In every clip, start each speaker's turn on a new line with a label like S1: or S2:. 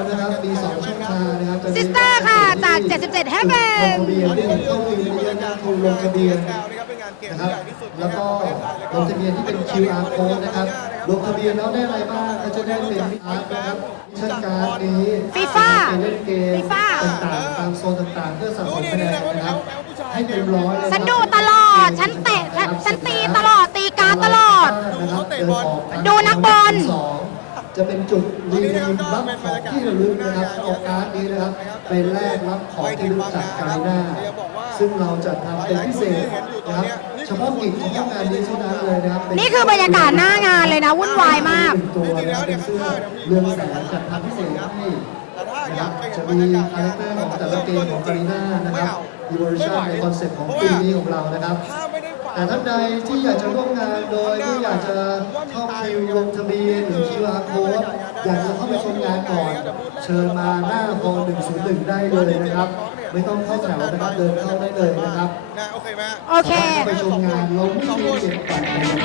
S1: นะครับมี2ช่องทางนะครับ
S2: ซิสเตอร์ค่ะจาก77 Heaven
S1: ลงทะเบียนที่เข้าคิวเยอะๆคือลงทะเบียนนะครับแล้วก็ลงทะเบียนที่เป็น QR code นะครับลงทะเบียนแล้วได้อะไรบ้างก็จะได้เป็นการ์ดนะครับมิชชั่นการ์ดนี้
S2: FIFA
S1: ไปเล่นเกม
S2: FIFA
S1: ต่างๆตามโซนต่างๆเพื่อสะสมคะแนนนะครับให้เต็มร้อยเลย
S2: ฉันดูตลอด ฉันเตะ ฉันตีตลอด ตีการ์ดตลอด
S1: นะครับเดินออก
S2: ดูนักบอล
S1: จะเป็นจุดรีวิวรับของที่ระลึกนะครับเอาการ์ดนี้นะครับไปแลกรับของที่ระลึกจากการีน่าซึ่งเราจะทำเป็นพิเศษนะครับเฉพาะกิจเฉพาะงานนี้เท่านั้นเลยนะครับ
S2: นี่คือบรรยากาศหน้างานเลยนะวุ่นวายมาก
S1: ตัวนะครับเป็นเสื้อเรืองแสงจัดทำพิเศษให้นะครับจะมีคาแรคเตอร์ของแต่ละเกมของการีน่านะครับอีเวอร์ชันในคอนเซ็ปต์ของปีนี้ของเรานะครับแต่ท่านใดที่อยากจะร่วมงานโดยไม่อยากจะเข้าคิวลงทะเบียนหรือ QR code อยากจะเข้าไปชมงานก่อน เชิญมาหน้าฮอล101 ได้เลยนะครับ ไม่ต้องเข้าแถวนะครับเดินเข้าได้เลยนะครับ
S3: โอเคไหม
S2: โอเค
S1: เข้าไปชมงานเราไม่มีเก็บบัตรเลย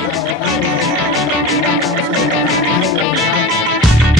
S1: นะครับ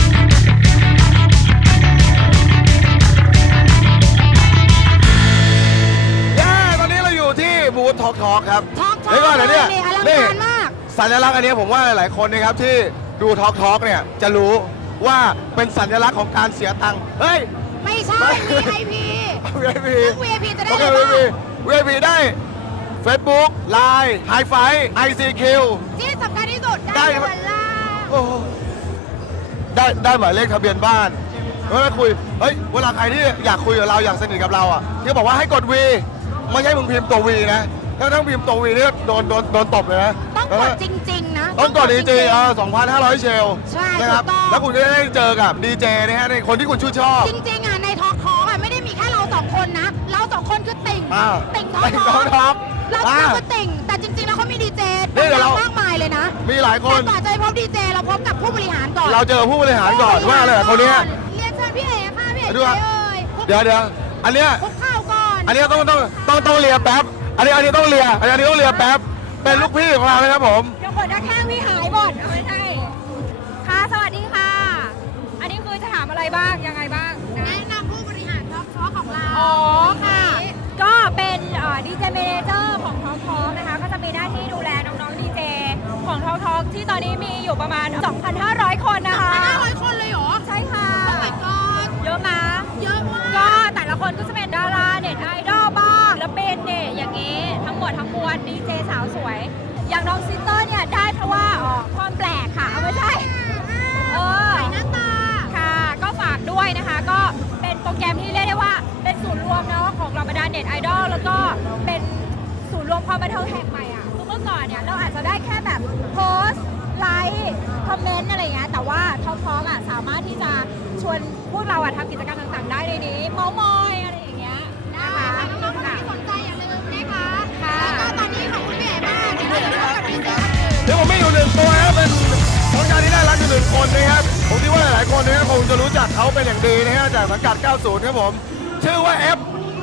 S3: ตอนนี้เราอยู่ที่บูธทอกครับ
S2: Talk Talk
S3: เดี๋ยวก่อนนะเนี่ย
S2: นี่อลัง
S3: นี่
S2: การมาก
S3: สัญลักษณ์อันนี้ผมว่าหลายๆคนนะครับที่ดูทอกเนี่ยจะรู้ว่าเป็นสัญลักษณ์ของการเสียตังค์เฮ้ย
S2: ไม่ใช่ VIP
S3: VIP
S2: VIP จะได้
S3: โอ
S2: อะ
S3: เค
S2: ไรบ้าง
S3: VIP ได้ Facebook Line Hi-Fi ICQ
S2: ที่สำคัญที่สุด
S3: ได้
S2: ได้เวลา
S3: โอ้โหได้หมายเลขทะเบียนบ้านเวลาคุยเฮ้ยเวลาใครที่อยากคุยกับเราอยากสนิทกับเราอ่ะที่บอกว่าให้กด V ไม่ใช่มึงพิมพ์ตัว V นะถ้าต้องพิมพ์ตัว V เนี่ยโดนตบเลยนะ
S2: ต้องกดจริง ๆ นะ
S3: ต้องกดจริงๆ2,500 เชล
S2: ใช่
S3: นะครับ
S2: ถูกต้อง
S3: แล้วคุณก็ได้เจอกับดีเจนะฮะในคนที่คุณชื่นชอบ
S2: จริงๆอ่ะในทอล์กอ่ะไม่ได้มีแค่เราสองคนนะ เราสองคนคือติ่ง
S3: อ่า
S2: ติ่งทอ
S3: ติ่ง Talk
S2: ล์
S3: Talk
S2: เรา
S3: อ่า
S2: คือติ่ง แต่จริงๆแล้วเขามีดีเจ
S3: นี่เดี๋ยวเรา
S2: มากมายเลยนะ
S3: มีหลายคน
S2: แต่ก่อนจะไปพบดีเจเราพบกับผู้บริหารก่อน
S3: เราเจอผู้บริหารก่อนว่าเลยคนเนี้ย
S2: เรียนเชิญพี่เอ๋ค่ะพี่เอ๋
S3: ดูครับ
S2: เอ่ย
S3: เดี๋ยวอันเนี้ย
S2: คุกเข่าก่อน
S3: อันนี้ต้องเลียแป๊บ อันนี้ต้องเลียแป๊บ เป็นลูกพี่ของเรานะครับผม
S4: เดี๋ยวผลหน้าแข้งพี่หายหมดไม่ใช่ ค่ะ สวัสดีค่ะ อันนี้คือจะถามอะไรบ้าง ยังไงบ้าง
S2: แนะนำผู้บริหารทอล์กของเรา
S4: อ๋อ ค่ะ ก็เป็นดีเจเมเนเจอร์ของทอล์กนะคะ ก็จะมีหน้าที่ดูแลน้องๆดีเจของทอล์กที่ตอนนี้มีอยู่ประมาณ 2,500 คนนะคะ
S2: 500 คนเลยเหรอ
S4: ใช่ค่ะ
S2: โอ้ my god
S4: เยอะนะ
S2: เยอะมาก
S4: ก็แต่ละคนก็จะเป็นดาราเน็ตไอดอลบ้างแล้วเป็นเนี่ยอย่างนี้ทั้งหมดทั้งมวลดีเจสาวสวย อย่างน้องซิสเตอร์เนี่ยได้เพราะว่าความแปลกค่ะเอาไม่ใช่
S2: หน้าตา
S4: ค่ะ ก็ฝากด้วยนะคะ ก็เป็นโปรแกรมที่เรียกได้ว่าเป็นศูนย์รวมเนาะของเราบรรดาเน็ตไอดอลแล้วก็เป็นศูนย์รวมความบันเทิงแห่งใหม่อ่ะคือเมื่อก่อนเนี่ยเราอาจจะได้แค่แบบโพสต์ไลค์คอมเมนต์อะไรอย่างเงี้ยแต่ว่าท็อปอ่ะสามารถที่จะชวนพวกเราอ่ะทำกิจกรรมต่างๆ ได้ในนี้เมาส์มอยอะไรอย่างเงี้ย
S2: ได้
S4: นะคะ
S2: ค่ะน้องๆคนไหนที่สนใจอย่าลืมนะคะ
S4: ค่ะ
S2: แล้วก็ตอนนี้ขอบคุณพี่เอ๋มากที่เราจะพบกับดีเจคนอื่น
S3: เดี๋ยวผมมีอยู่หนึ่งตัวนะครับเป็นน้องชายที่น่ารักอยู่หนึ่งคนนะครับผมคิดว่าหลายๆคนนะครับคงจะรู้จักเขาเป็นอย่างดีนะฮะจากสังกัด 90 ครับผม ชื่อว่า F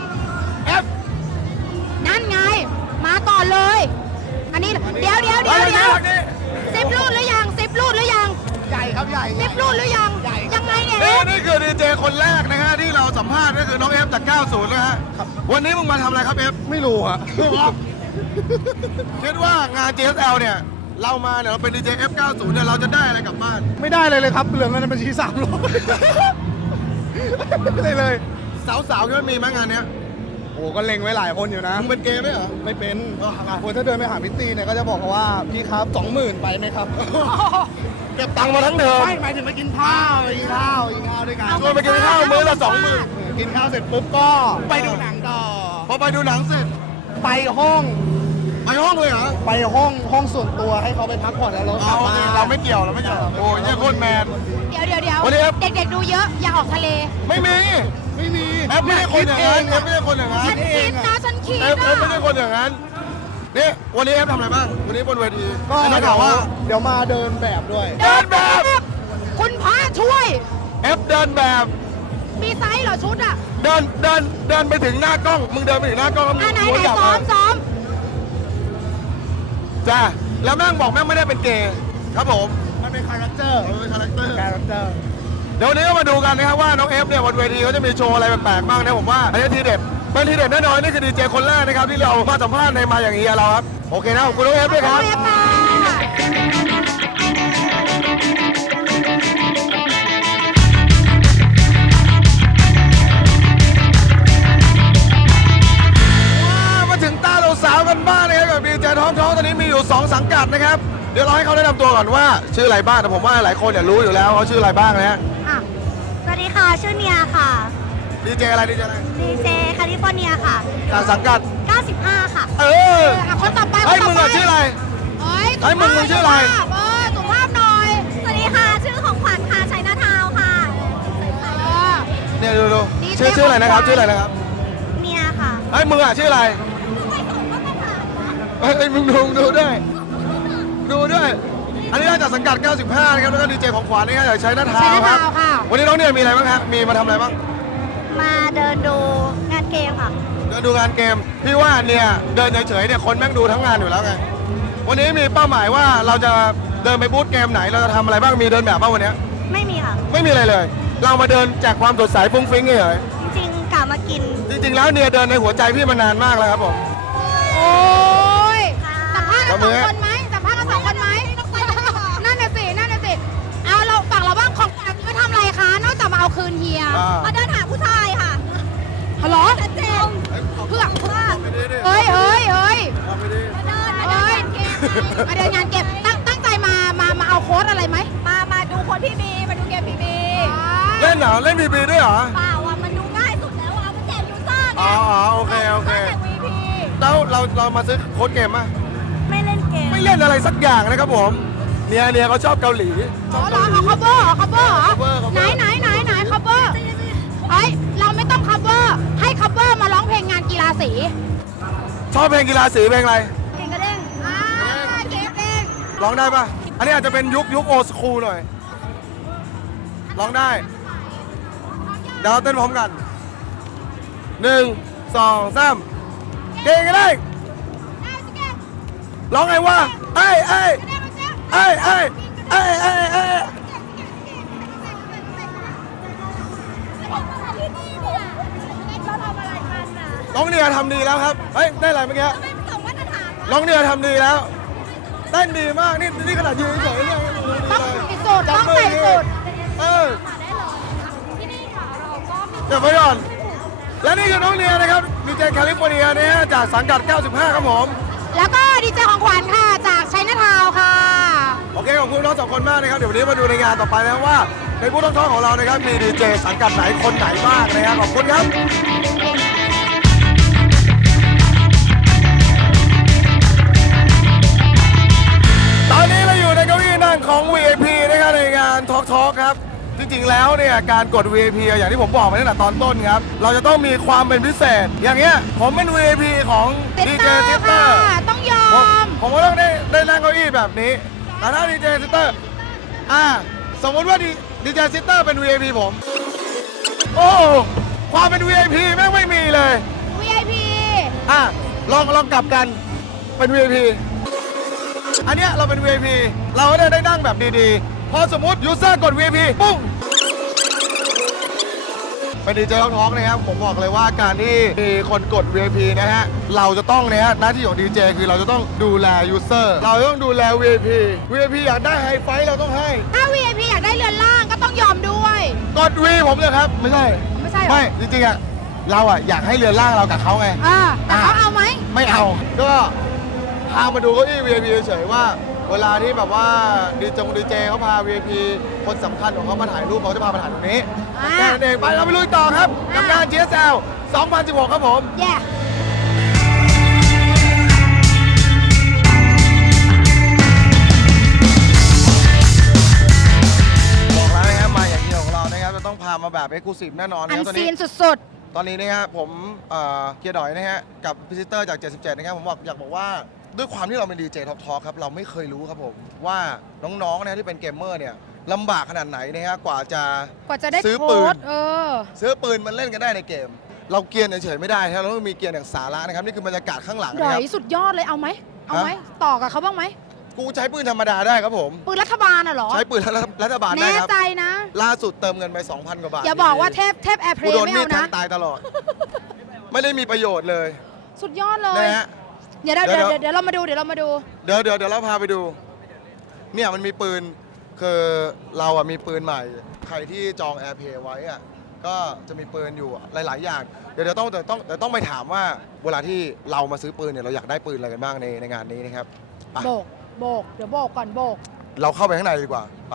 S2: นั่นไง มาก่อนเลย อันนี้เดี๋ยวซิปรูดหรือยังซิปรูดหรือยัง
S3: ใหญ่ครับใหญ่
S2: ซิปรูดหรือยังยังไงเนี่ย
S3: นี่คือดีเจคนแรกนะฮะที่เราสัมภาษณ์ก็คือน้อง F จาก 90 นะฮะวันนี้มึงมาทำอะไรครับ F
S5: ไม่รู้อะ
S3: คิดว่างาน GSL เนี่ยเรามาเนี่ยเราเป็นดีเจ F90 เนี่ยเราจะได้อะไรกลับบ้าน
S5: ไม่ได้เลยครับ เหลือเงินในบัญชี300ไม่ได้เลย
S3: สาวๆที่มันมีไหมงานเนี้ย
S5: โอ้ก็เล็งไว้หลายคนอยู่นะ
S3: มึงเป็นเกย์ไหมเหรอ
S5: ไม่เป็นคนถ้าเดินไปหาพิตตี้เนี่ยก็จะบอกเขาว่า พี่ครับ 20,000 ไปไหมครับ
S3: เก็บตังค์มาทั้งเทอม
S5: ไม่หมายถึงไปกินข้าวไปกินข้าวด้วยกัน
S3: ชวนไปกินข้าวมื้อละ20,000
S5: กินข้าวเสร็จปุ๊บก็ไปดูหนังต่อ
S3: พอไปดูหนังเสร็จ
S5: ไปห้อง
S3: ไปห้องเลยเหรอ
S5: ไปห้องส่วนตัวให้เขาไปพักผ่อนแล้วเรากลั
S3: เอา
S5: บมา
S3: เราไม่เกี่ยวโอ้ยเนี่ยโคตรแมน
S2: เดี๋ยว
S3: วันนี้ครับ
S2: เด็กๆดูเยอะอย่าออกทะเล
S3: ไม่มี
S5: ไม่มี
S3: แอปไม่ใช่คนอย่างนั้นแอปไม่ใช่คนอย่างนั้น
S2: ฉันคิดนะฉันคิด
S3: แอป
S2: นะ
S3: ไม่ใช่คนอย่างนั้นนี่วันนี้แอปทำอะไรบ้างวันนี้บนเวที
S5: ก็
S3: ได้ข่าวว่า
S5: เดี๋ยวมาเดินแบบด้วย
S3: เดินแบบ
S2: คุณพระช่วย
S3: แอปเดินแบบ
S2: มีไซส์เหรอชุดอ่ะ
S3: เดินไปถึงหน้ากล้องมึงเดินไปถึงหน้ากล้องแล้วมึ
S2: อ่ะ
S3: ง
S2: ไหน
S3: หัวจับ
S2: ซ้อม
S3: จ้าแล้วแม่งบอกแม่งไม่ได้เป็นเกย์ครับผม
S5: มันเป็นคาแรคเตอร์
S3: เป็นคาแรคเตอร์เดี๋ยววันนี้ก็มาดูกันนะครับว่าน้องเอฟเนี่ยบนเวทีเขาจะมีโชว์อะไรแปลกๆบ้างนะผมว่าอันนี้ทีเด็ดเป็นทีเด็ดแน่นอนนี่คือดีเจคนแรกนะครับที่เรามาสัมภาษณ์ในมาอย่างนี้เราครับโอเคนะขอบคุณน้องเอฟด้วยครับ
S2: เรียบร้อย
S3: มาถึงตาเราสาวกันบ้างนะครับกับดีเจท้องตอนนี้มีอยู่ 2 สังกัดนะครับเดี๋ยวเราให้เขาแนะนำตัวก่อนว่าชื่ออะไรบ้างแต่ผมว่าหลายคนเนี่ยรู้อยู่แล้วเขาชื่ออะไรบ้างนะฮะ
S2: อ่ะสวัสดีค่ะ ชื่อเนียค่ะ
S3: ดีเจอะไรดีเจอะไร
S2: ดีเจแคลิฟอร์เนียค่ะ
S3: จากสังกัด
S2: 95 ค่ะ
S3: เออ
S2: คนต่อไป
S3: ไอ้มึงอะชื่ออะไร
S2: เฮ้ย
S3: ไอ้มึงชื่ออะไร
S2: สุภาพหน่อย สวัสดีค่ะ ชื่อของขวัญค่ะชัยนาทาวค่ะ
S3: เนี่ยดูชื่ออะไรนะครับชื่ออะไรนะครับ
S2: เนียค่ะ
S3: ไอ้มึงอะชื่ออะไรไอ้มึงดูด้วยอันนี้ได้จากสังกัด 95 นะครับแล้วก็ดีเจของขวัญนะครับจากชัยนาทาวน์ครับ
S2: ชัยนาทาวน์ค่ะ
S3: วันนี้น้องเนี่ยมีอะไรบ้างครับมีมาทำอะไรบ้าง
S2: มาเดินดูงานเกมค่ะ
S3: เดินดูงานเกมพี่ว่าเนี่ยเดินเฉยๆเนี่ยคนแม่งดูทั้งงานอยู่แล้วไงวันนี้มีเป้าหมายว่าเราจะเดินไปบูธเกมไหนเราจะทำอะไรบ้างมีเดินแบบบ้างวันนี้
S2: ไม่มีค่ะ
S3: ไม่มีอะไรเลย เรามาเดินจากความสดใสฟุ้งฟิ้งเฉย
S2: จริงๆกะมากิน
S3: จริงๆแล้วเนี่ยเดินในหัวใจพี่มานานมากแล้วครับผม
S2: โอ้ยสัมภาษณ์กัน
S3: ทำไม
S2: 2 คนไหมสัมภาษณ์กัน2 คนไหมนั่นน่ะสิเอาเราฝั่งเราบ้างของฝั่งเขาทำอะไรคะ นอกจากมาเอาคืนเฮีย
S4: มาเดินหาผู้ชายค่ะ
S2: ฮัลโหล
S4: ชัดเจน
S2: เพื่อเฮ้ย
S4: มาเดินมาเดินงานเกม
S2: ตั้งใจมาเอาโค้ดอะไรไหม
S4: มาดูคนพี่บีมาดูเกมพี่บี
S3: เล่นเหรอเล่นบีบีด้วยเหรอ
S4: เปล่าอ่ะมันดูง่ายสุดแล้วอ่ะมันแจกยูซ่าไง
S3: อ๋อโอเค
S4: แจก VP
S3: แล้วเรามาซื้อโค้ดเกมป่ะ
S4: ไม่เล่นเกม
S3: ไม่เล่นอะไรสักอย่างนะครับผมเนี่ยเขาชอบเกาหลี
S2: อ๋อเหรอเอา cover เหรอ cover เหรอ
S3: cover
S2: ไหน cover เอ้ยเราไม่ต้อง cover ให้ cover มาร้องเพลงงานกีฬาสี
S3: ชอบเพลงกีฬาสีเพลงอะไร
S2: เพลงกระเด้งเก็บเอง
S3: ร้องได้ป่ะอันนี้อาจจะเป็นยุคโอสคูลหน่อยร้องได้เดี๋ยวเราเต้นพร้อมกัน1 2 3เก่งกันเลยร้องไงวะเอ้ยน้องเนียทำดีแล้วครับเฮ้ยได้อะไรเมื่อกี้น้องเนียทำดีแล้วเต้นดีมากนี่ขนาดยืนเฉยๆเนี่ย
S2: ต้องใส่สูตรต้องใส่สูตร
S3: เดี๋ยวไปก่อนและนี่คือน้องเนียนะครับดีเจแคลิฟอร์เนียเนี่ยจากสังกัด 95 ครับผม
S2: แล้วก็ดีเจของขวัญค่ะจากชัยนาทาวน์ค่ะ
S3: โอเคขอบคุณน้องสองคนมากนะครับเดี๋ยววันนี้มาดูในงานต่อไปนะครับว่าในบูธท้องของเรานะครับมีดีเจสังกัดไหนคนไหนบ้างนะครับขอบคุณครับตอนนี้เราอยู่ในเก้าอี้นั่งของ VIP นะครับในงานทอล์กครับจริงๆแล้วเนี่ยการกด VIP อย่างที่ผมบอกไปตั้งแต่ตอนต้นครับเราจะต้องมีความเป็นพิเศษ อย่างเงี้ยผมเป็น VIP ของ
S2: ติ
S3: ดี
S2: ด
S3: เจ
S2: ตาม
S3: ซิสเตอ
S2: ค่ะ
S3: ร์
S2: ต้องยอม
S3: ผมก็ต้องได้นั่งเก้าอี้แบบนี้แต่ถ้าดีเจซิสเตอร์สมมติว่าดีเจซิสเตอร์เป็น VIP ผมโอ้ความเป็น VIP แม่งไม่มีเลย
S2: VIP
S3: ลองกลับกันเป็น VIP อันเนี้ยเราเป็น VIP เราก็ได้นั่งแบบดีๆพอสมมติยูเซอร์กด VIP ปุ้งเป็นดีเจท้องนะครับผมบอกเลยว่าการที่มีคนกด VIP นะฮะเราจะต้องเนี่ยหน้าที่ของดีเจคือเราจะต้องดูแลยูเซอร์เราต้องดูแล VIP อยากได้ไฮไฟเราต้องให้
S2: ถ้า VIP อยากได้เรือนล่างก็ต้องยอมด้วย
S3: กด V ผมเลยครับไม่ใช่
S2: ไม่ใช่เหรอ
S3: ไม่จริงๆอะเราอะอยากให้เรือนร่างเรากับเขาไง
S2: แต่เขาเอาไหม
S3: ไม่เอา ก็พามาดูเก้าอี้ VIP เฉยๆว่า เวลาที่แบบว่าดีเจเขาพา VIP คนสำคัญของเขามาถ่ายรูปเขาจะพามาถ่ายตรงนี้แค่นั้นเองไปเราไปลุยต่อครับกับงาน GSL 2016 ครับผม
S2: แย่
S3: บอกแล้วนะครับมาอย่างเดียวของเรานะครับจะต้องพามาแบบ Exclusive แน่นอน
S2: อั
S3: นะ
S2: น
S3: ครับตอน
S2: ซี
S3: นี้
S2: นสุด
S3: ตอนนี้นะครับผมเกียร์ดอยนะฮะกับพิซิเตอร์จาก 77 นะครับผมอยากบอกว่าด้วยความที่เราเป็นดีเจท็อปทอล์คครับเราไม่เคยรู้ครับผมว่าน้องๆนะที่เป็นเกมเมอร์เนี่ยลำบากขนาดไหนนะฮะกว่าจะ
S2: กว่าจะได้
S3: ซื้อ
S2: โค้
S3: ปื
S2: ด
S3: นซื้อปืนมันเล่นกันได้ในเกม เราเกียร์เฉยๆไม่ได้ครับเราต้องมีเกียร์อย่างสาระนะครับนี่คือบรรยากาศข้างหลัง
S2: ด
S3: นะ
S2: อ
S3: ครั
S2: ย
S3: บ
S2: สุดยอดเลยเอาไหม ต่อกับเขาบ้างไหม
S3: กูใช้ปืนธรรมดาได้ครับผม
S2: ปืนรัฐบาลน่ะเหรอ
S3: ใช้ปืนรัฐบาลได้
S2: แน่
S3: ครับ
S2: ใจนะ
S3: ล่าสุดเติมเงินไป 2,000 กว่าบาท
S2: อย่าบอกว่าเทพแอร์เพล
S3: กู
S2: ย์
S3: โดน
S2: ไม่
S3: มี
S2: เอา
S3: ดแท
S2: นะ
S3: งตายตลอด ไม่ได้มีประโยชน์เลย
S2: สุดยอดเลย
S3: นะฮะ
S2: เดี๋ยวเรามาดูเดี๋ยวเรามาดู
S3: เดี๋ยวเราพาไปดู เนี่ยมันมีปืน คือเราอ่ะมีปืนใหม่ ใครที่จอง AirPlay ไว้อ่ะก็จะมีปืนอยู่หลาย ๆ อย่าง เดี๋ยวต้องไปถามว่าเวลาที่เรามาซื้อปืนเนี่ยเราอยากได้ปืนอะไรกันบ้างในงานนี้นะครับไป
S2: โบกเดี๋ยวโบกก่อนโบก
S3: เราเข้าไปข้างในดีกว่าไป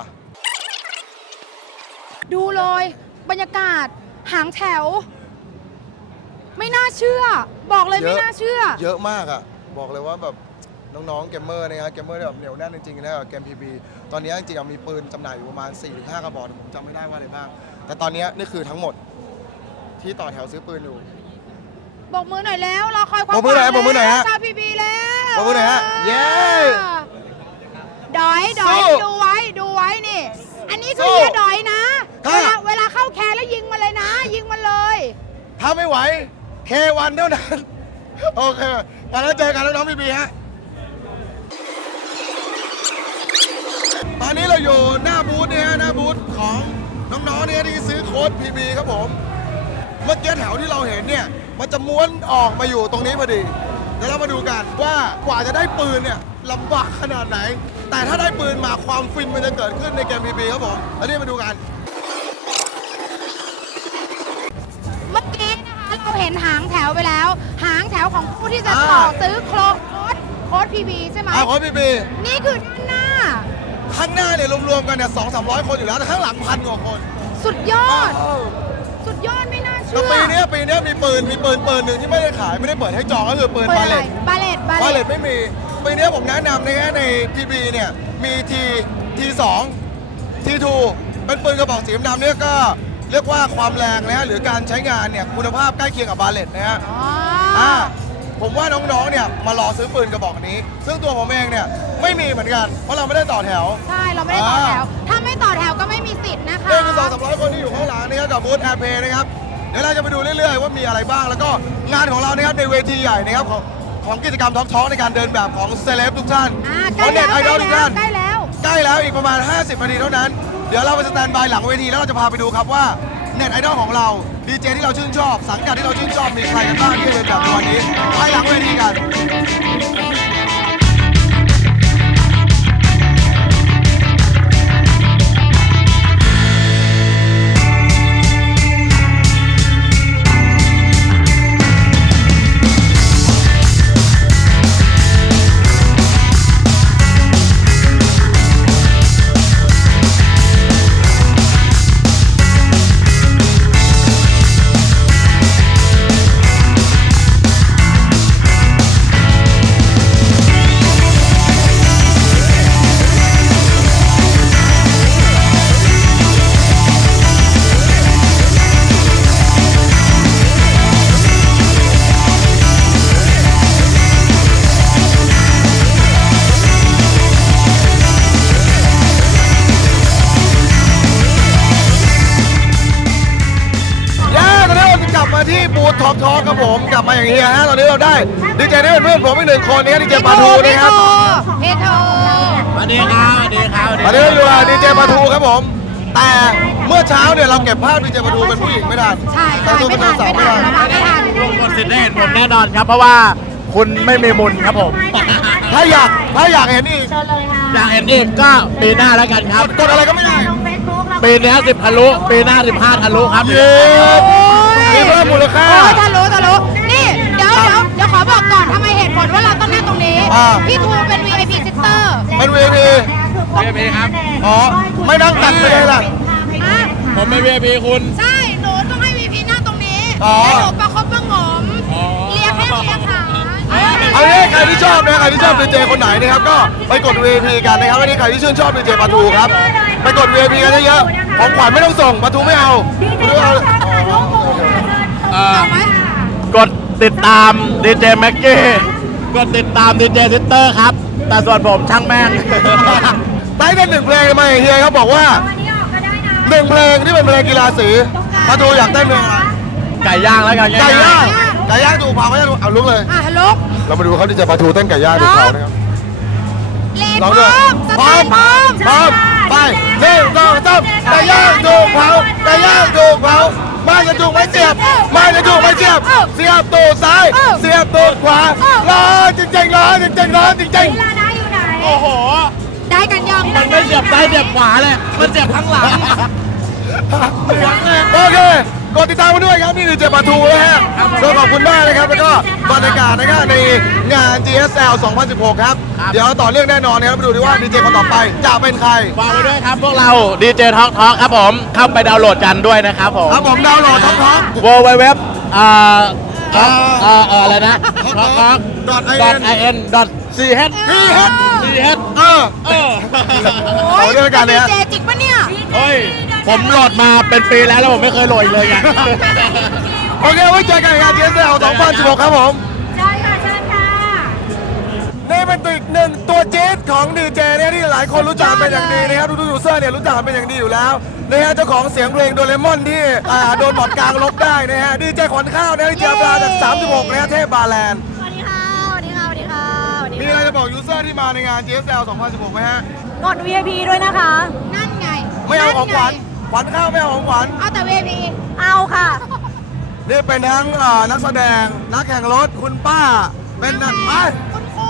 S2: ดูเลยบรรยากาศหางแถว ไม่น่าเชื่อ บอกเลยไม่น่าเชื่อ
S3: เยอะมากอ่ะบอกเลยว่าแบบน้องๆเกมเมอร์นะครับเกมเมอร์แบบเหนียวแน่นจริงๆนะครับเกม PB ตอนนี้จริงๆมีปืนจำหน่ายอยู่ประมาณ 4-5 กระบอกผมจำไม่ได้ว่าอะไรบ้างแต่ตอนนี้นี่คือทั้งหมดที่ต่อแถวซื้อปืนอยู่
S2: บอกมือหน่อยแล้วเราคอยความ
S3: บอกมือหน่อยฮะบอกมือหน่อยฮะ
S2: ชาวพีบีแล้ว
S3: บอกมือหน่อยฮะเย้
S2: ดอย
S3: สู้
S2: ดูไว้นี่ อันนี้คือ
S3: สู้
S2: เฮียดอยนะ
S3: ถ้า
S2: เวลาเข้าแคร์แล้วยิงมาเลยนะ ยิงมาเลย
S3: ถ้าไม่ไหว K1 เท่านั้น โอเคมาแล้วเจอกันน้องๆ PB ฮะตอนนี้เราอยู่หน้าบูธเนี่ยฮะหน้าบูธของน้องๆเนี่ยที่ซื้อโค้ด PB ครับผม เมื่อกี้แถวที่เราเห็นเนี่ยมันจะม้วนออกมาอยู่ตรงนี้พอดีเดี๋ยวเรามาดูกันว่ากว่าจะได้ปืนเนี่ยลำบากขนาดไหน แต่ถ้าได้ปืนมาความฟินมันจะเกิดขึ้นในเกม PB ครับผมแล้วนี่มาดูกัน
S2: เมื่อกี้นะคะเราเห็นหางแถวไปแล้ว หางแถวของผู้ที่จะ
S3: อ่า
S2: ต่อซื้อโค้ดพีบีใช่ไหม
S3: โค้ด PB
S2: นี่คือด้านหน้า
S3: ข้างหน้าเนี่ยรวมๆกันเนี่ย200-300 คนอยู่แล้วแต่ข้างหลัง1,000 กว่าคน
S2: สุดยอด สุดยอดไม่น่า
S3: แต่
S2: เชื่อ
S3: ปีนี้มีปืนหนึ่งที่ไม่ได้ขายไม่ได้เปิดให้จองก็คือปืน
S2: ปืน
S3: บา
S2: อะ
S3: เล
S2: ไร
S3: ต
S2: บาเลต
S3: บาเลตไม่มีปีนี้ผมแนะนำใน PB เนี่ยมี T2 T2 เป็นปืนกระบอกสีดำเนี่ยก็เรียกว่าความแรงนะฮะหรือการใช้งานเนี่ยคุณภาพใกล้เคียงกับบาเลตนะฮะ
S2: อ๋อ
S3: ผมว่าน้องๆเนี่ยมารอซื้อปืนกระบอกนี้ ซึ่งตัวผมเองเนี่ยไม่มีเหมือนกันเพราะเราไม่ได้ต่อแถว
S2: ใช่ เราไม่ได้ต่อแถว ถ้าไม่ต่อแถวก็ไม่มีสิทธิ์นะคะ
S3: นี่คือ200-300 คนที่อยู่ข้างหลังนะครับกับบูธ AirPlay นะครับเดี๋ยวเราจะไปดูเรื่อยๆว่ามีอะไรบ้างแล้วก็งานของเรานะครับในเวทีใหญ่นะครับของกิจกรรมท็อกในการเดินแบบของเซเลบทุกท่าน
S2: ใกล้
S3: เน็
S2: แล้ว
S3: ตไอดอลทุกท่าน
S2: ใกล้แล้ว
S3: ใกล้แล้วอีกประมาณ 50 นาทีเท่านั้น เดี๋ยวเราไปสแตนบายหลังเวทีแล้วเราจะพาไปดูครับว่าเน็ตไอดอลของเราดีเจที่เราชื่นชอบสังกัดที่เราชื่นชอบมีใครกันบ้างที่เป็นแบบในวันนี้ไปหลังเวทีกัน ที่บูธท็อปครับผมกลับมาอย่างเฮียฮะตอนนี้เราได้ดีเจที่เป็นเพื่อนผมอีกหนึ่งคนนะครับดีเจปาทูนะครับ
S2: พี่โท
S6: สวัสดีครับสวัสดีครับ
S3: ตอนนี้เราอยู่กับดีเจปาทูครับผมแต่เมื่อเช้าเนี่ยเราเก็บภาพดีเจปาทูเป็นผู้หญิงไม่ทัน
S2: ใช่
S3: แต่ตัวเป็น
S2: ไม่
S3: สาว
S2: ทั
S3: ไม่
S2: น
S3: ทัน
S2: ไม่ทัน
S6: รวมกดสิทธิ์ได้เห็นผมแน่นอนครับ เพราะว่าคุณไม่มีมุนครับผม
S3: ถ้าอยากเห็นอีก
S6: อยากเห็นอีกก็ปีหน้าแล้วกันครับ
S3: กดอะไรก็ไม่ได้
S6: ปีนี้10ทะลุ ปีหน้า15ทะลุครับ
S3: เย้มีเพิ่มมูลค่า
S2: โอ้ยทะลุนี่เดี๋ยวขอบอกก่อนทำไมเหตุผลว่าเราต้องนั่งตรงนี้
S3: อ่า
S2: พี่ทูเป็น VIP sitter
S3: เป็น VIP
S6: VIP ครับ
S3: อ๋อไม่นั่งตัดไปเลยล่ะ
S2: อ่ะ
S6: ผมเป็น VIP คุณ
S2: ใช่ หนูต้องให้ VIP นั่งตรงนี้
S3: อ๋อ
S2: แล้วหนูประคบประหงม
S6: อ๋อ
S2: เลียแข้งเลียขา
S3: เอางี้ใครที่ชอบนะใครที่ชอบดีเจคนไหนนะครับก็ไปกด VIP กันนะครับวันนี้ใครที่ชื่นชอบดีเจปาทูครับไปกด VIP กันเยอะๆของขวัญไม่ต้องส่งปาทูไม่เอาไม่เอา
S2: เอาไหม
S6: กดติดตามดีเจแม็กกี้กดติดตามดีเจซิสเตอร์ครับ แต่ส่วนผมช่างแม่ง
S3: ได้กันหนึ่งเพลงมาเฮียเขาบอกว่าหนึ่งเพลงที่เป็นเพลงกีฬาสีปาทูอยากเต้นเพลงอะไร
S6: ไก่ย่างแล้วกัน
S3: ไก่ย่างถูกเผาไม่ใช่เอาลุกเลย
S2: อ่ะฮัลโหล
S3: เรามาดูเขาดีเจปาทูเต้นไก่ย่างถูกเผานะครับ
S2: ลีด
S3: ร้อง
S2: พ
S3: ด้
S2: ร้
S3: วย
S2: อมสแตนพร้อม
S3: พร้อมไป1 2 3ไก่ย่างถูกเผาไก่ย่างถูกเผาไม่จะถูกไม่เสียบไม่จะถูกไม่เสียบเสียบตูดซ้ายเสียบตูดขวาร้อนจริงๆร้อนจริงๆร้อนจริง
S4: ลาดาอยู่ไหน
S6: โอ้โห
S2: ได้กันยัง
S6: มันไม่เสียบซ้ายเสียบขวาเลย มันเสียบข้างหลัง
S3: โอเคกดติดตามมาด้วยครับนี่ดีเจปาทูนะฮะก็ขอบคุณมากนะครับแล้วก็บรรยากาศนะครับในงาน GSL 2016 ครับเดี๋ยวต่อเรื่องแน่นอนนะครับมาดูดีว่าดีเจคนต่อไปจะเป็นใคร
S6: ฝากไว้ด้วยครับพวกเราดีเจท็อกท็อกครับผม เข้าไปดาวน์โหลดกันด้วยนะครับผม
S3: ครับผมดาวน์โหลดท็อปท็อป
S6: www อะไรนะ ท็อกท็อก
S3: .in
S6: .in .ch ch
S3: เออ
S2: โอ้ย
S3: เอาด้วยกันเนี่ย
S2: เจจริงปะเนี่ย
S6: เฮ้ย ผมโหลดมาเป็นปีแล้วแล้วผมไม่เคยโหลดอีกเลยไง
S3: โอเคไว้เจอกันงาน GSL 2016 ครับผม
S4: ใช่ค่ะเชิญค่ะ
S3: นี่เป็นอีกหนึ่งตัวจี๊ดของดีเจเนี่ยที่หลายคนรู้จักเป็นอย่างดีนะครับดูยูเซอร์เนี่ยรู้จักเป็นอย่างดีอยู่แล้วนะฮะเจ้าของเสียงเพลงโดเรมอนที่โดนบอดกลางลบได้นะฮะดีเจขวัญข้าวนะดีเจปลาจาก 36นะฮะเทพบาแลนด์
S4: สวัสดีค่ะ สวัสดีค่ะ สวัสดีค่ะ สวัสดี
S3: มีอะไรจะบอกยูเซอร์ที่มาในงาน GSL 2016ไหมฮะ
S4: กด VIP ด้วยนะคะ
S2: นั่นไง
S3: ไม่เอาของขวัญ
S2: นั่นไ
S3: ขวัญข้าวไม่เอาของขวัญ
S2: เอาแต่ VIP
S4: เอาค่ะ
S3: นี่เป็นทั้งนักแสดงนักแข่งรถคุณป้าเป็นนักไอ้
S2: คุณครู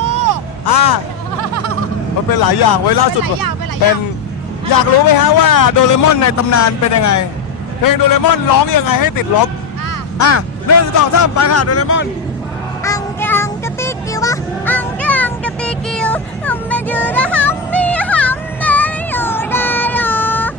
S3: มันเป็นหลายอย่างไว้ยล่าสุด
S2: เป็นหลายอย่างเป็นหลายอย่าง
S3: เป็นอยากรู้ไหมฮะว่าโดเรมอนในตำนานเป็นยังไง เพลงโดเรมอนร้องยังไงให้ติดลบ
S2: อ่ะ
S3: 1 2 3ไปค่ะโดเรมอน
S4: อังกะติกิวะอังกะติกิวทำไมยืนทำมีทำได้อยู่ได้หรอ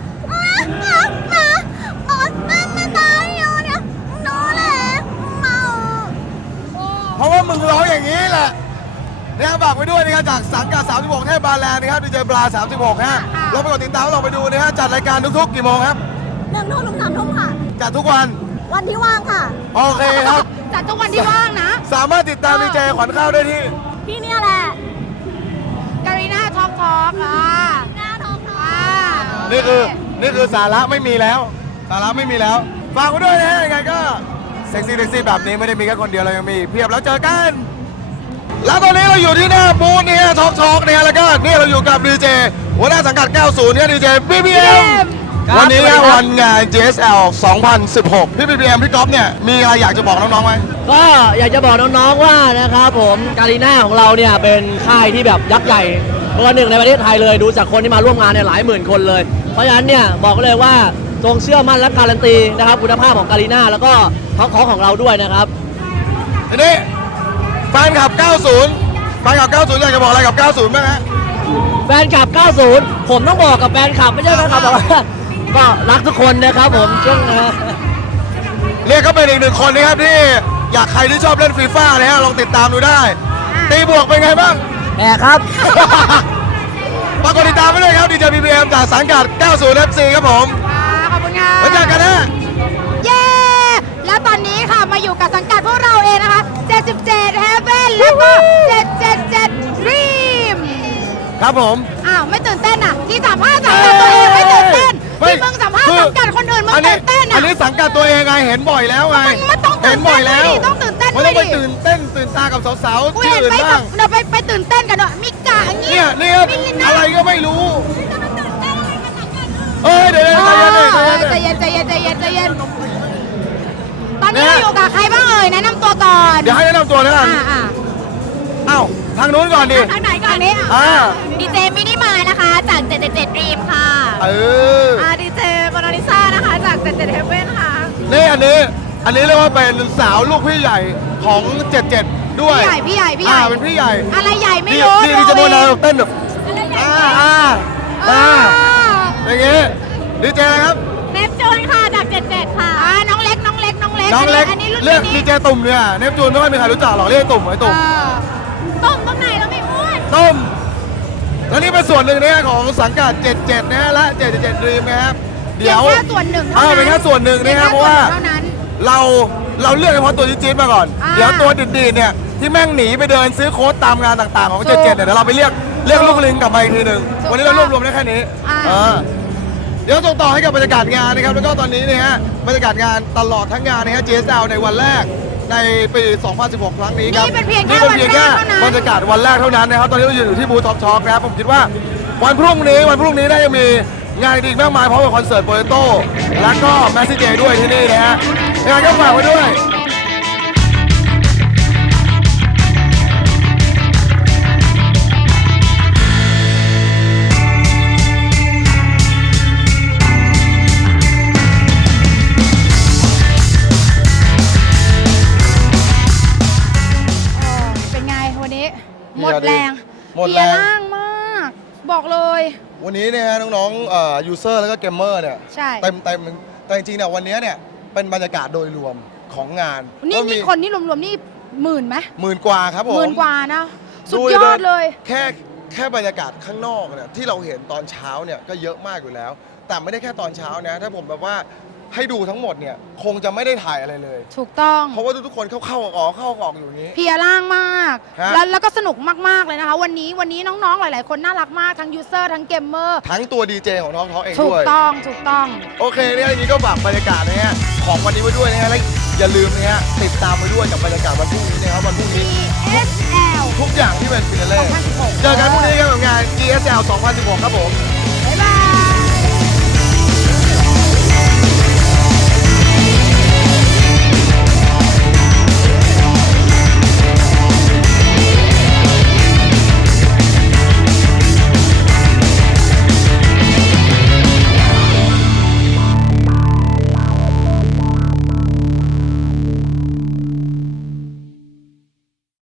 S4: ไม่ได้อยู่เนี่ยหนูเลยเมา
S3: เพราะว่ามึงร้องอย่างนี้แหละเนี่ยฝากไว้ด้วยนะครับจากสังกัด36 เทพบาแลนด์นะครับดีเจปลา 36 ฮะเราไปกดติดตามเราไปดูนะฮะจัดรายการทุกๆกี่โมงครับ
S4: 1 ทุ่มถึง 3 ทุ่มค่ะ
S3: จัดทุกวัน
S4: วันที่ว่างค่ะ
S3: โอเคครับ
S2: จัดทุกวันที่ว่างนะ
S3: สามารถติดตามดีเจขวัญข้าวได้ที่
S4: ที่เนี่ยแหละ
S2: การีน่าทอล์กอ่ะ
S4: หน้าท้องค่ะ
S3: นี่คือสาระไม่มีแล้ว สาระไม่มีแล้ว ฝากไว้ด้วยนะฮะยังไงก็เซ็กซี่แบบนี้ไม่ได้มีแค่คนเดียวเรายังมีเพียบแล้วเจอกัน แล้วตอนนี้เราอยู่ที่หน้าบูธเนี่ยท็อกเนี่ยแล้วก็นี่เราอยู่กับดีเจหัวหน้าสังกัด 90 เนี่ยดีเจ BBM วันนี้วันงาน GSL 2016 พี่ BBM พี่ก๊อฟเนี่ยมีอะไรอยากจะบอกน้องๆไหม
S7: ก็อยากจะบอกน้องๆว่านะครับผมการีน่าของเราเนี่ยเป็นค่ายที่แบบยักษ์ใหญ่เบอร์หนึ่งในประเทศไทยเลยดูจากคนที่มาร่วมงานเนี่ยหลายหมื่นคนเลย เพราะฉะนั้นเนี่ยบอกเลยว่าจงเชื่อมั่นและการันตีนะครับคุณภาพของการีน่าแล้วก็ของเราด้วยนะครับ
S3: ทีนี้แฟนคลับ 90 แฟนคลับ 90 อยากจะบอกอะไรกับ 90บ้างฮะ
S7: แฟนคลับ 90 ผมต้องบอกกับแฟนคลับไม่ใช่แฟนคลับบอกว่าก็รักทุกคนนะครับผมช่วง
S3: เรียกเขาเป็นอีกหนึ่งคนนะครับที่อยากใครที่ชอบเล่นฟีฟ่านะฮะลองติดตามดูได้ ตีบวกเป็นไงบ้าง
S7: แหมครับ
S3: ฝากกดติดตามไปด้วยครับดีเจ BBM จากสังกัด 90 FC ครับผม
S2: ขอบคุณค่ะ
S3: ไว้เจอกันนะ
S2: เย้ และตอนนี้ค่ะมาอยู่กับสังกัดพวกเราเองนะคะ 77 Heaven แล้วก็ 777 Dream
S3: ครับผม
S2: อ้าว ไม่ตื่นเต้นอ่ะ ที่สัมภาษณ์สังกัดตัวเองไม่ตื่นเต้น ที่มึงสัมภาษณ์สังกัดคนอื่นมึง
S3: อันนี้
S2: ตื่นเต้น
S3: อั
S2: อ่ะ
S3: นนี้สังกัดตัวเองไงเห็นบ่อยแล้วไง
S2: มันต้องตื่
S3: เห็
S2: น
S3: น
S2: เต้น
S3: บ่อยแล้ว
S2: ด้วยดิต้องตื่นเต้น
S3: มัน
S2: ด้
S3: ต้
S2: ว
S3: อย งไป
S2: ดิ
S3: ตื่นตากับสาว
S2: กู
S3: ๆที่
S2: เห็น
S3: อื่น
S2: ไปแบ
S3: บ้า
S2: บ
S3: ง
S2: เดี๋ยวไปตื่นเต้นกันด้วยมิกะอย่าง
S3: เนี่ย
S2: มิลิน่า
S3: อะไรก็ไม่รู้เอ้ยเดี๋ยว
S2: เอ
S3: ใจเย็น
S2: อ
S3: ใจ
S2: ใจ
S3: เย็น
S2: เย็นใจเย็นใจเย็นใจเย็นตอนนี้เราอยู่กับใครบ้างเอ่ยแนะนำตัวก่อน
S3: เดี๋ยวให้แนะนำตัวนะกัน
S2: อ่า
S3: เอ้าทางนู้นก่อนดิ
S2: ทางไหนก่อนนี้
S4: ดีเจมินิมานะคะจาก 77 Dream ค่ะ
S3: เออ
S4: ดีเจโมนาลิซ่านะคะจาก 77 Heaven ค่ะ
S3: นี่อันนี้เรียกว่าเป็นสาวลูกพี่ใหญ่ของ 77 ด้วย
S2: พี่ใหญ่
S3: เป็นพี่ใหญ่
S2: อะไรใหญ่ไม่
S3: ดี
S2: รู้
S3: ดีจะโมนาเต้นแบบอย่างงี้ดีเจอะไรครับ
S4: เนปจูนค่ะจาก 77 ค่ะ
S2: น้องเล็ก
S3: น้องเล็ก
S2: อันนี้รุ่น
S3: เรียก
S2: นี้
S3: ดีเจตุ่มเนี่ยเนปจูนไม่ค่อยมีใครรู้จักหรอกเรียกตุ่มไอ้ตุ่ม
S4: ต้มตรงไหนเราไม่อ้วน
S3: ตุ่มแล้วนี่เป็นส่วนหนึ่งนะของสังกัด 77 นะฮะและ 77 Dream นะครับ เดี๋ยว
S2: เป็นแค่ส่วนหนึ่งเท่านั้น
S3: เป็นแค่ส่วนหนึ่งนะครับเพราะว่า
S2: เท่านั้น
S3: เราเลือกเฉพาะตัวจี๊ดๆมาก่อน เดี๋ยวตัวดีๆเนี่ยที่แม่งหนีไปเดินซื้อโค้ดตามงานต่างๆของ 77 เนี่ยเดี๋ยวเราไปเรียกลูกลิงกลับมาอีกทีหนึ่งวันนี้เรารวบรวมได้แค่นี้เดี๋ยวส่งต่อให้กับบรรยากาศงานนะครับแล้วก็ตอนนี้เนี่ยฮะบรรยากาศงานตลอดทั้งงานนะฮะ GSL ในวันแรกในปี 2016 ครั้งนี้ครับ
S2: นี่เป็นเพียงแค่วันแรกเท่านั้น
S3: บรรยากาศวันแรกเท่านั้นนะครับ ตอนนี้เราอยู่ที่บูธท็อปช็อคนะครับ ผมคิดว่าวันพรุ่งนี้น่าจะมีงานอีกมากมายพร้อมกับคอนเสิร์ตโปเตโต้และก็แมสซี่เจด้วยที่นี่นะฮะงานก็ฝากไว้ด้วย
S2: เป็นไงวันนี้
S3: เพลีย
S2: หมดแรง
S3: หมดแรง
S2: เพลียร่างมาก บอกเลย
S3: วันนี้เนี่ยน้องๆยูเซอร์แล้วก็เกมเมอร์เนี่ย
S2: ใช่
S3: เต็มแต่จริงๆเนี่ยวันนี้เนี่ยเป็นบรรยากาศโดยรวมของงาน
S2: นี่
S3: ก็มี
S2: คนนี่รวมๆนี่หมื่นไหม
S3: 10,000 กว่าครับผม
S2: หมื่นกว่านะ สุดยอดเลย
S3: แค่บรรยากาศข้างนอกเนี่ยที่เราเห็นตอนเช้าเนี่ยก็เยอะมากอยู่แล้ว แต่ไม่ได้แค่ตอนเช้านะถ้าผมแบบว่าให้ดูทั้งหมดเนี่ยคงจะไม่ได้ถ่ายอะไรเลย
S2: ถูกต้อง
S3: เพราะว่าทุกๆคนเข้าออกอยู่อย่างนี้
S2: เพลียร่างมาก
S3: ฮะ
S2: แล้วก็สนุกมากๆเลยนะคะ วันนี้น้องๆหลายๆ คนน่ารักมากทั้งยูเซอร์ทั้งเกมเมอร์
S3: ทั้งตัวดีเจของน้องเขาเอง
S2: ถู
S3: ด้
S2: ก
S3: วย
S2: ต้อง
S3: โอเคเนี่ยอย่างนี้ก็ฝากบรรยากาศนะฮะของวันนี้ไว้ด้วยนะฮะและอย่าลืมนะฮะติดตามไปด้วยกับบรรยากาศวันพรุ่งนี้นะครับวันพรุ่งนี้
S2: ESL
S3: ทุกอย่างที่เป็นฟินาเล่
S2: 2016
S3: เจอกันพรุ่งนี้ครับกับงาน ESL 2016 ครับผม